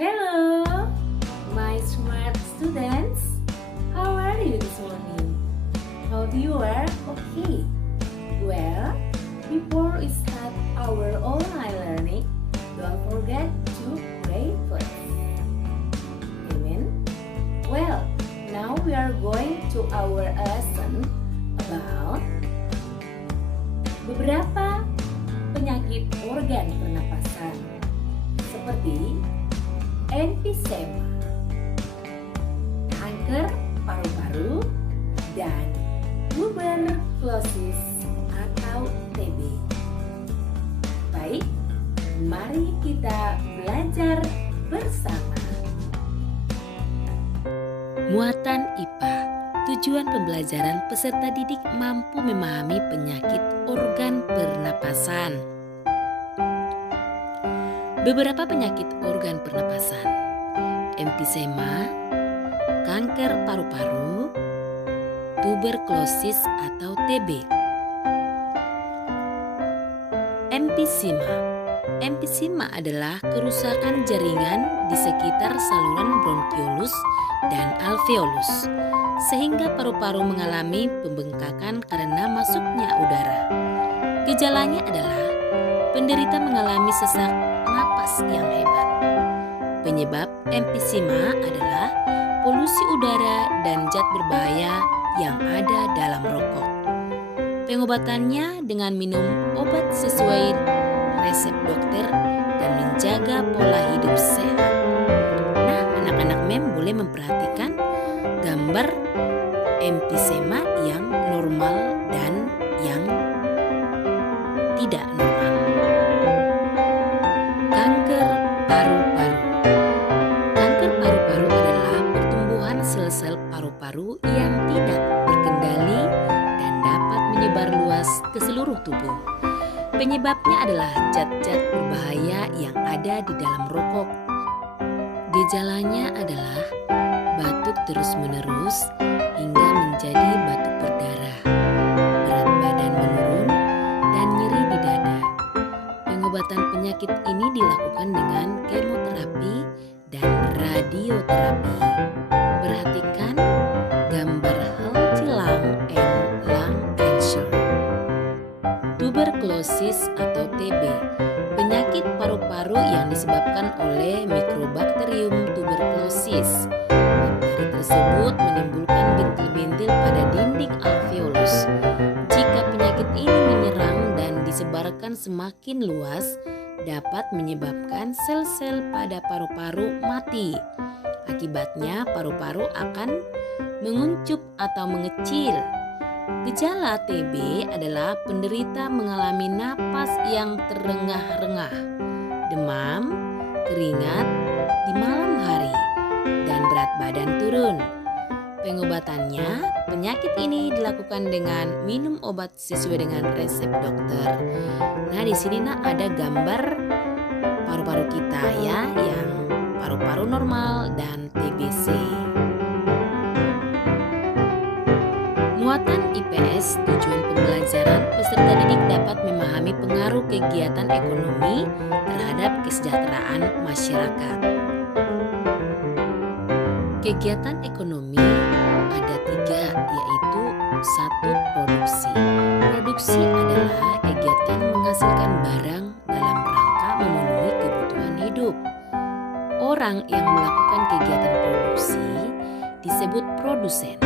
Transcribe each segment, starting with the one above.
Hello, my smart students. How are you this morning? Hope you are okay. Well, before we start our online learning, don't forget to pray first. Amen. Well, now we are going to our lesson about beberapa penyakit organ pernapasan seperti emphysema, kanker paru-paru, dan tuberkulosis atau TB. Baik, mari kita belajar bersama. Muatan IPA. Tujuan pembelajaran peserta didik mampu memahami penyakit organ pernapasan. Beberapa penyakit organ pernapasan: emphysema, kanker paru-paru, tuberkulosis atau TB. Emphysema adalah kerusakan jaringan di sekitar saluran bronkiolus dan alveolus, sehingga paru-paru mengalami pembengkakan karena masuknya udara. Gejalanya adalah penderita mengalami sesak napas yang hebat. Penyebab emphysema adalah polusi udara dan zat berbahaya yang ada dalam rokok. Pengobatannya dengan minum obat sesuai resep dokter dan menjaga pola hidup sehat. Nah, anak-anak mem boleh memperhatikan gambar emphysema yang normal dan yang tidak normal. Kanker paru-paru. Kanker paru-paru adalah pertumbuhan sel-sel paru-paru yang tidak terkendali dan dapat menyebar luas ke seluruh tubuh. Penyebabnya adalah zat-zat berbahaya yang ada di dalam rokok. Gejalanya adalah batuk terus-menerus hingga menjadi batuk berdarah, berat badan menurun, dan nyeri di dada. Pengobatan penyakit ini dilakukan dengan kemoterapi dan radioterapi. Perhatikan gambar healthy lung and lung cancer. Tuberkulosis atau TB, penyakit paru-paru yang disebabkan oleh Mycobacterium tuberculosis. Bakteri tersebut menimbulkan bintil-bintil pada dinding alveolus. Jika penyakit ini menyerang dan disebarkan semakin luas, dapat menyebabkan sel-sel pada paru-paru mati. Akibatnya paru-paru akan menguncup atau mengecil. Gejala TB adalah penderita mengalami napas yang terengah-rengah, demam, keringat di malam hari, dan berat badan turun. Pengobatannya, penyakit ini dilakukan dengan minum obat sesuai dengan resep dokter. Nah, di sini ada gambar paru-paru kita ya, yang paru-paru normal dan TBC. Muatan IPS. Tujuan pembelajaran peserta didik dapat memahami pengaruh kegiatan ekonomi terhadap kesejahteraan masyarakat. Kegiatan ekonomi ada 3, yaitu 1. Produksi. Produksi adalah kegiatan menghasilkan barang dalam rangka memenuhi kebutuhan hidup. Orang yang melakukan kegiatan produksi disebut produsen.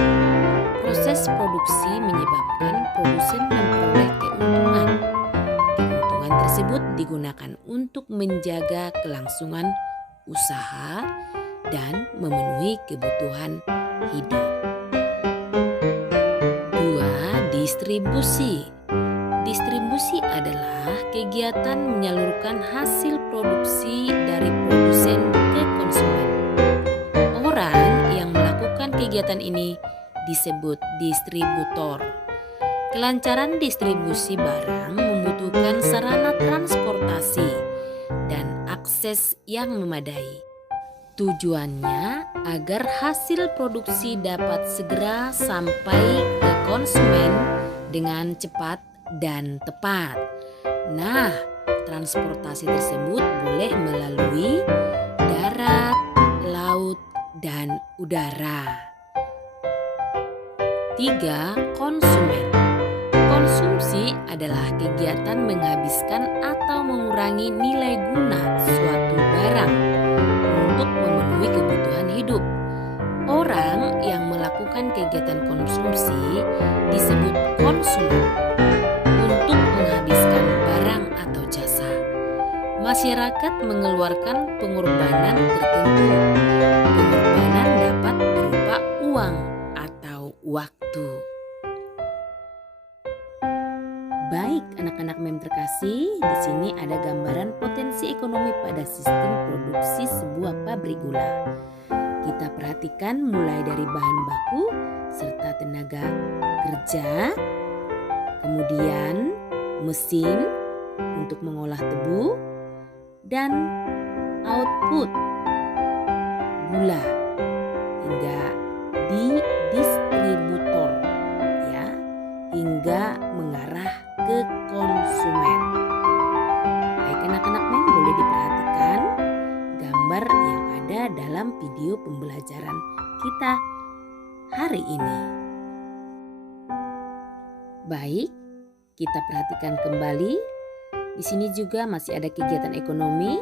Proses produksi menyebabkan produsen memperoleh keuntungan. Keuntungan tersebut digunakan untuk menjaga kelangsungan usaha dan memenuhi kebutuhan hidup. 2. Distribusi. Distribusi adalah kegiatan menyalurkan hasil produksi dari produsen ke konsumen. Orang yang melakukan kegiatan ini disebut distributor. Kelancaran distribusi barang membutuhkan sarana transportasi dan akses yang memadai. Tujuannya agar hasil produksi dapat segera sampai ke konsumen dengan cepat dan tepat. Nah, transportasi tersebut boleh melalui darat, udara. 3. Konsumen. Konsumsi adalah kegiatan menghabiskan atau mengurangi nilai guna suatu barang untuk memenuhi kebutuhan hidup. Orang yang melakukan kegiatan konsumsi disebut konsumen untuk menghabiskan barang atau jasa. Masyarakat mengeluarkan pengorbanan tertentu. Pengorbanan dapat berupa uang atau waktu. Baik anak-anak mem terkasih, di sini ada gambaran potensi ekonomi pada sistem produksi sebuah pabrik gula. Kita perhatikan mulai dari bahan baku serta tenaga kerja, kemudian mesin untuk mengolah tebu, dan output gula hingga di distributor ya, hingga mengarah ke konsumen. Baik anak-anak mem, boleh diperhatikan gambar yang ada dalam video pembelajaran kita hari ini. Baik, kita perhatikan kembali. Di sini juga masih ada kegiatan ekonomi.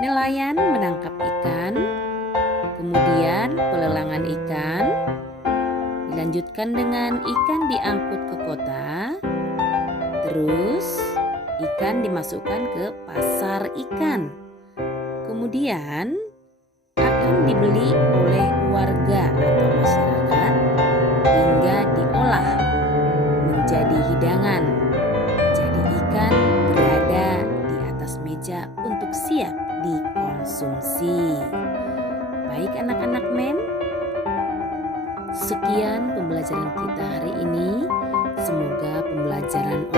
Nelayan menangkap ikan, kemudian pelelangan ikan, dilanjutkan dengan ikan diangkut ke kota, terus ikan dimasukkan ke pasar ikan, kemudian akan dibeli oleh warga atau masyarakat hingga diolah menjadi hidangan. Jadi ikan berada di atas meja untuk siap dikonsumsi. Baik anak-anak mem, sekian pembelajaran kita hari ini. Semoga pembelajaran